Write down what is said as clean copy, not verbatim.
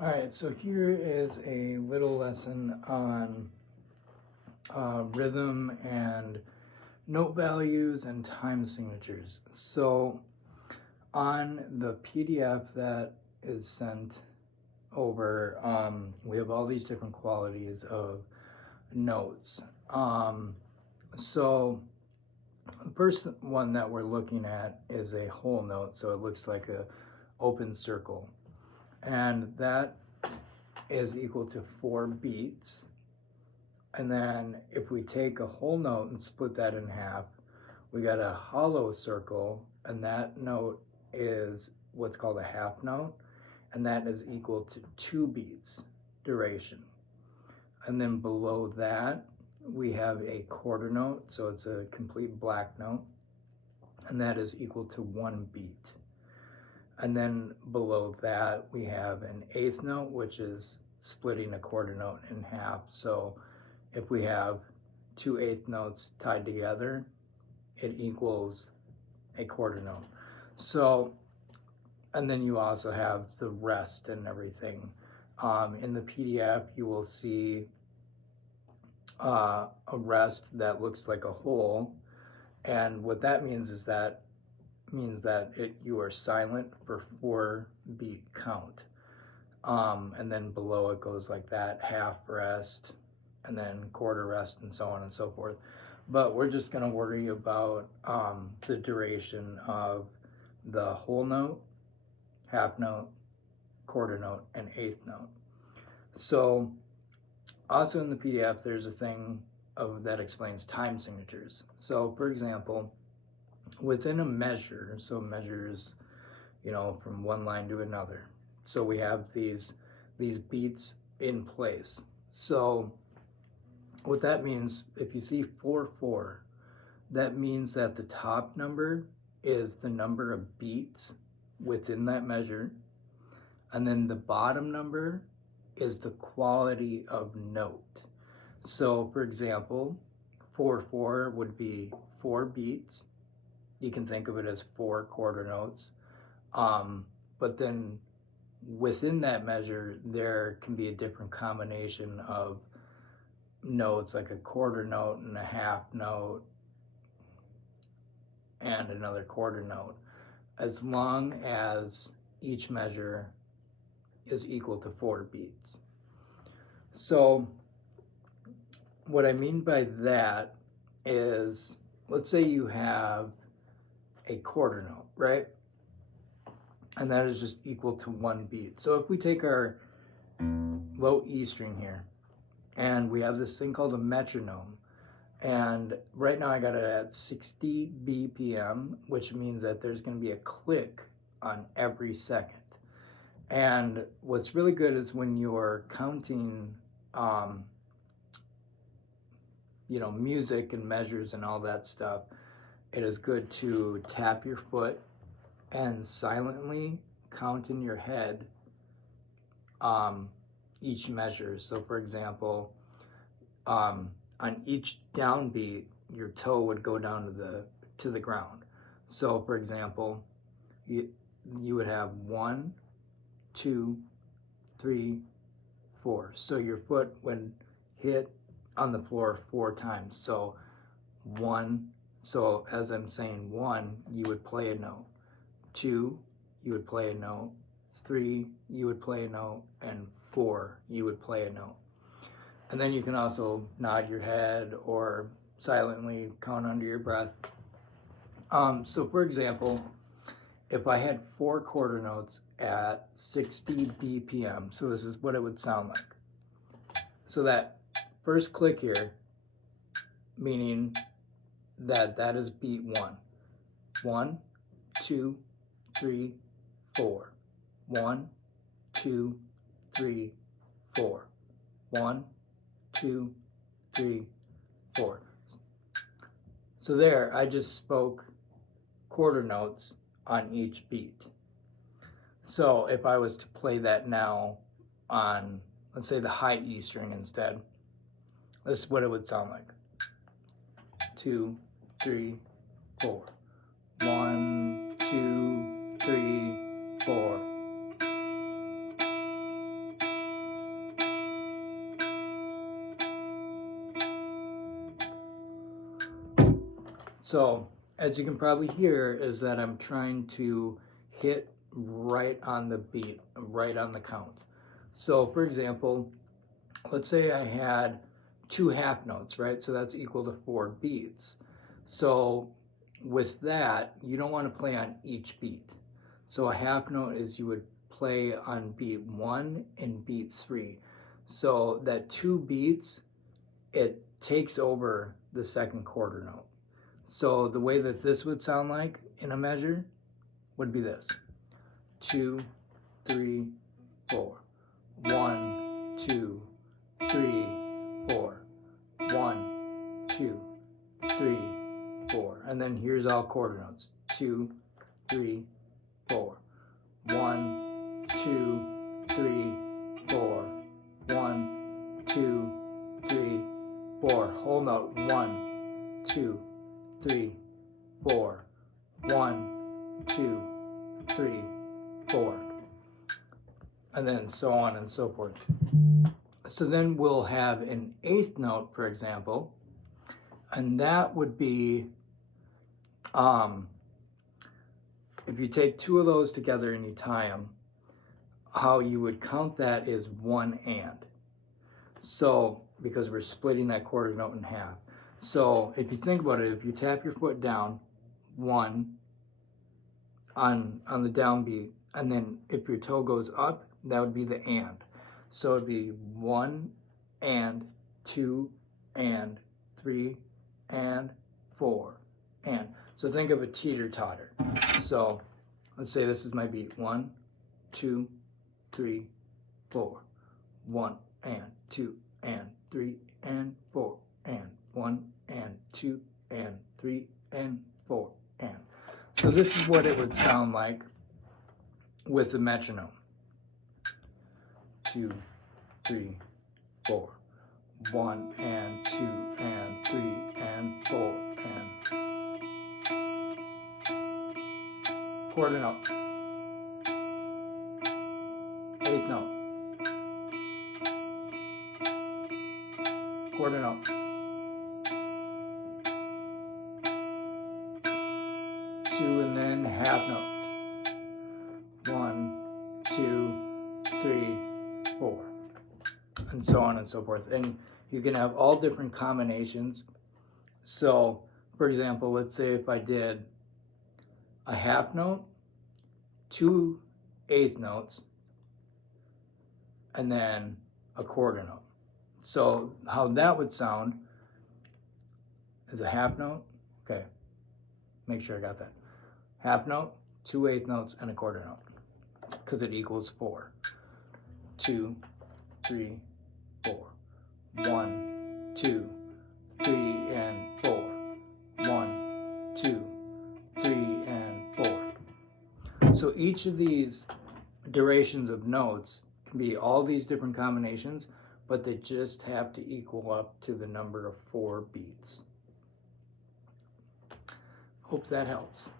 All right, so here is a little lesson on rhythm and note values and time signatures. So on the PDF that is sent over, we have all these different qualities of notes. So the first one that we're looking at is a whole note, so it looks like a open circle, and that is equal to 4 beats. And then if we take a whole note and split that in half, we got a hollow circle, and that note is what's called a half note, and that is equal to 2 beats duration. And then below that, we have a quarter note, so it's a complete black note, and that is equal to 1 beat. And then below that, we have an eighth note, which is splitting a quarter note in half. So if we have 2 eighth notes tied together, it equals a quarter note. So, and then you also have the rest and everything. In the PDF, you will see a rest that looks like a whole, and what that means is that you are silent for 4 beat count. And then below it goes like that, half rest, and then quarter rest, and so on and so forth. But we're just going to worry about the duration of the whole note, half note, quarter note, and eighth note. So also in the PDF, there's a thing that explains time signatures. So for example, within a measure, so measures, from one line to another. So we have these beats in place. So what that means, if you see 4/4, that means that the top number is the number of beats within that measure, and then the bottom number is the quality of note. So for example, 4/4 would be 4 beats. You can think of it as 4 quarter notes. But then within that measure, there can be a different combination of notes, like a quarter note and a half note and another quarter note, as long as each measure is equal to 4 beats. So what I mean by that is, let's say you have a quarter note, right? And that is just equal to 1 beat. So if we take our low E string here, and we have this thing called a metronome, and right now I got it at 60 BPM, which means that there's going to be a click on every second. And what's really good is when you're counting, music and measures and all that stuff, it is good to tap your foot and silently count in your head each measure. So for example, on each downbeat, your toe would go down to the ground. So for example, you would have 1, 2, 3, 4. So your foot would hit on the floor 4 times. So 1. So as I'm saying 1, you would play a note. 2, you would play a note. 3, you would play a note, and 4, you would play a note. And then you can also nod your head or silently count under your breath. So for example, if I had 4 quarter notes at 60 BPM, so this is what it would sound like. So that first click here, meaning that is beat 1. 1, 2, 3, 4. 1, 2, 3, 4. 1, 2, 3, 4. So there, I just spoke quarter notes on each beat. So if I was to play that now on, let's say, the high E string instead, this is what it would sound like. 2, 3, 4. 1, 2, 3, 4. So as you can probably hear is that I'm trying to hit right on the beat, right on the count. So for example, let's say I had 2 half notes, right? So that's equal to 4 beats. So with that, you don't want to play on each beat. So a half note is you would play on beat 1 and beat 3. So that 2 beats, it takes over the second quarter note. So the way that this would sound like in a measure would be this: 2, 3, 4. 1, 2, 3, 4. 1, 2, 3, 4. And then here's all quarter notes: 2, 3, 4. 1, 2, 3, 4. 1, 2, 3, 4. Whole note: 1, 2, 3, 4. 1, 2, 3, 4. And then so on and so forth. So then we'll have an eighth note, for example, and that would be, if you take 2 of those together and you tie them, how you would count that is 1 and. So, because we're splitting that quarter note in half. So if you think about it, if you tap your foot down, 1 on the downbeat, and then if your toe goes up, that would be the and. So it'd be 1 and, 2 and, 3 and, 4 and. So think of a teeter-totter. So let's say this is my beat: 1, 2, 3, 4. 1 and, 2 and, 3 and, 4 and. 1 and, 2 and, 3 and, 4 and. So this is what it would sound like with the metronome: 2, 3, 4. 1 and, 2 and, 3 and, 4 and. Quarter note. Eighth note. Quarter note. 2 and then half note. 1, 2, 3, 4. And so on and so forth. And you can have all different combinations. So, for example, let's say if I did a half note, 2 eighth notes, and then a quarter note. So how that would sound is a half note. Okay, make sure I got that. Half note, 2 eighth notes, and a quarter note, because it equals 4. 2, 3, 4. 1, 2, 3, and 4. 1, 2, 3, and 4. So each of these durations of notes can be all these different combinations, but they just have to equal up to the number of 4 beats. Hope that helps.